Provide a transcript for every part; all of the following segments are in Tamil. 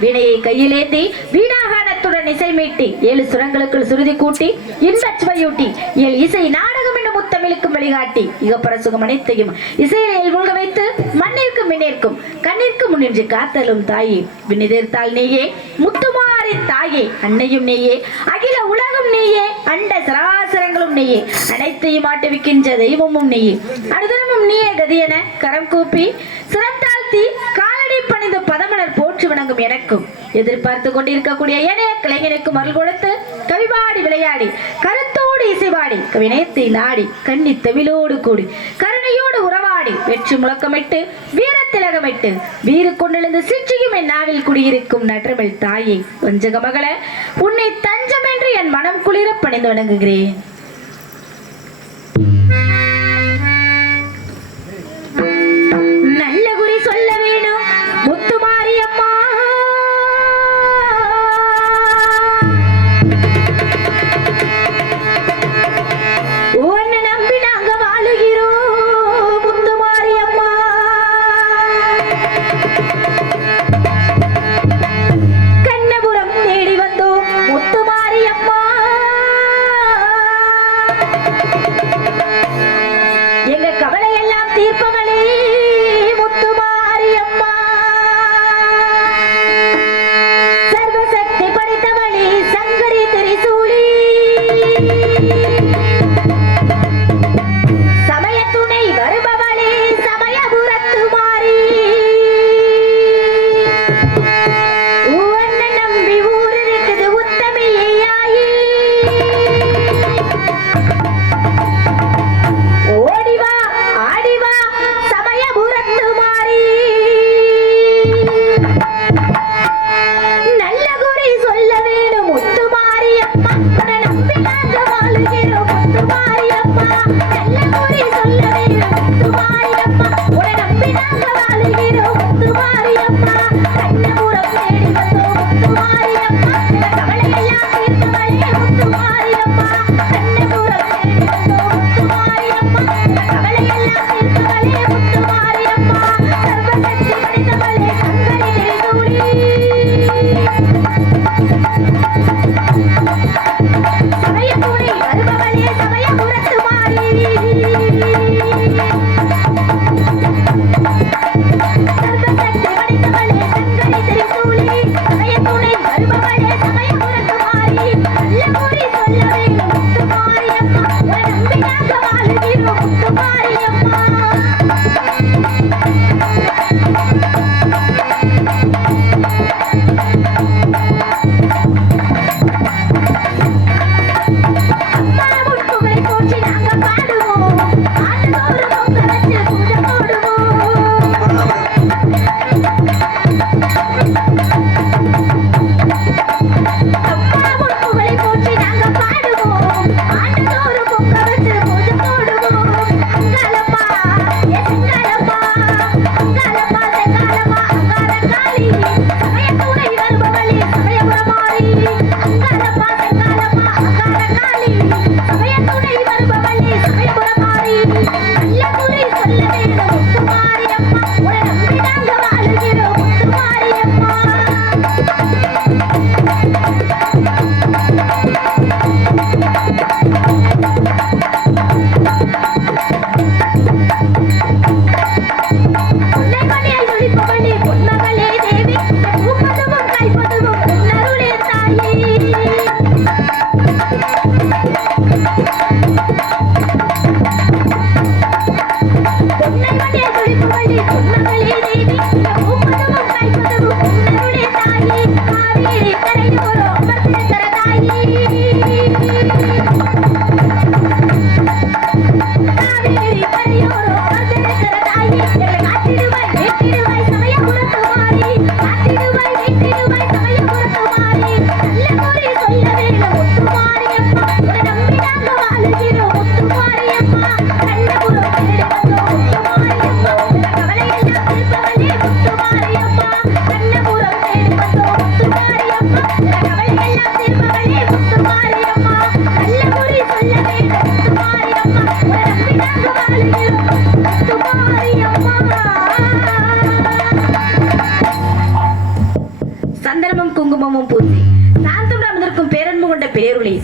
வீணையை கையிலேந்தி வீணாகானத்துடன் இசை மீட்டி ஏழு சுரங்களுக்குள் சுருதி கூட்டி இன்பச் சுவையூட்டி ஏழு இசை நாடகம் என்னும் முத்தமிழுக்கும் வழிகாட்டி இகப்பர சுகம் அனைத்தையும் இசையில் மூழ்க வைத்து மண்ணிற்கும் மின்னிற்கும் கண்ணிற்கு முன்னின்று காத்தலும் தாயே. விண்ணிதிர்த்தால் நீயே முத்துமாரி தாயே அன்னையும் நீயே அகில உலகம் நீயே அண்ட சராசரங்களும் நீயே அனைத்தையும் ஆட்டுவிக்கின்ற தெய்வமும் நீயே. அடுதனமும் நீயே கதியென கரம் கூப்பி சிறத்தாழ்த்தி காலடி பணிந்த பதமலர் ஏற்று வணங்கும் எனக்கும் எதிர்பார்த்து கொண்டிருக்கக்கூடிய ஏனைய கலைஞனுக்கும் அருள் கொடுத்து கவிபாடி விளையாடி கருத்தோடு இசைவாடி கவிநயத்தை நாடி கண்ணி தவிலோடு கூடி கருணையோடு உறவாடி வெற்றி முழக்கமிட்டு வீர திலகமிட்டு வீறு கொண்டெழுந்து சிற்றியும் என் குடியிருக்கும் நட்ரமிழ் தாயை வஞ்சக மகள உன்னை தஞ்சமென்று என் மனம் குளிர பணிந்து வணங்குகிறேன்.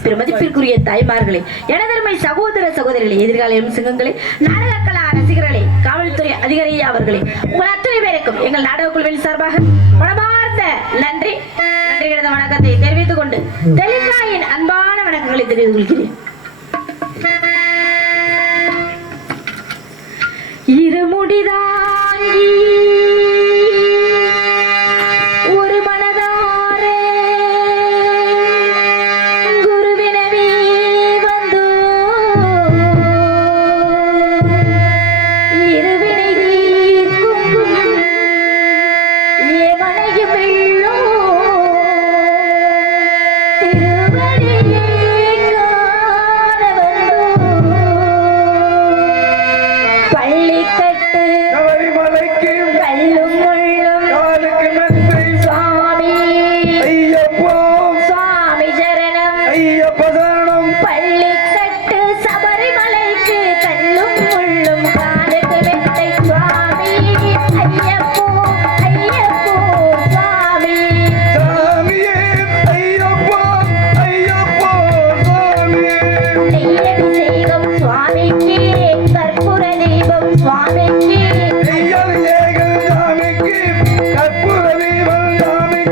பெருமதிப்பிற்குரிய தாய்மார்களே எனதர்மை சகோதர சகோதரிகளே எதிர்காலையும் சிங்கங்களே நாடகக்கலா ரசிகர்களே காவல்துறை அதிகாரி அவர்களே உங்கள் அத்துணை பேருக்கும் எங்கள் நாடக குழுவின் சார்பாக மனமார்ந்த நன்றி. நன்றி வணக்கத்தை தெரிவித்துக் கொண்டு தெலுங்காயின் அன்பான வணக்கங்களை தெரிவித்துக் கொள்கிறேன். இருமுடிதான்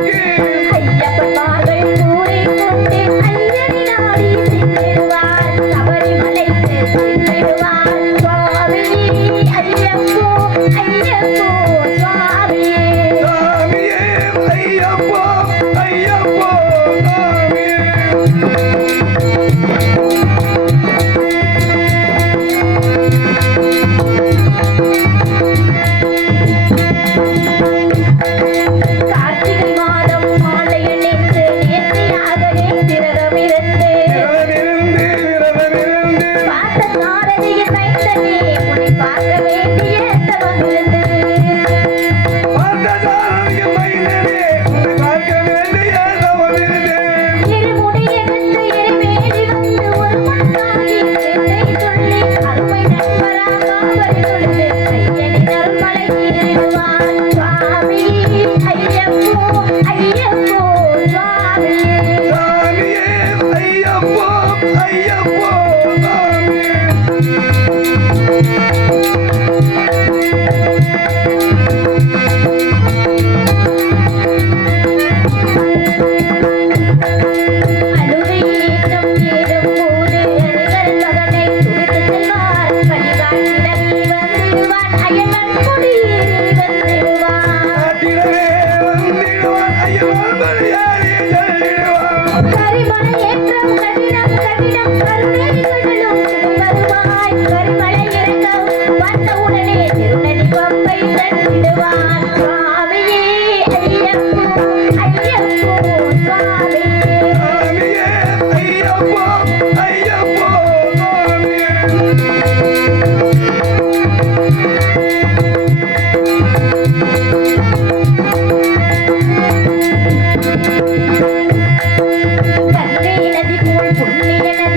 Yeah.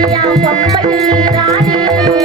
đi ăn quần bánh đã đi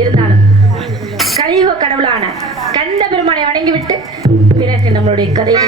இருந்தால் சைவக் கடவுளான கண்ட பெருமானை வணங்கிவிட்டு நம்மளுடைய கதையை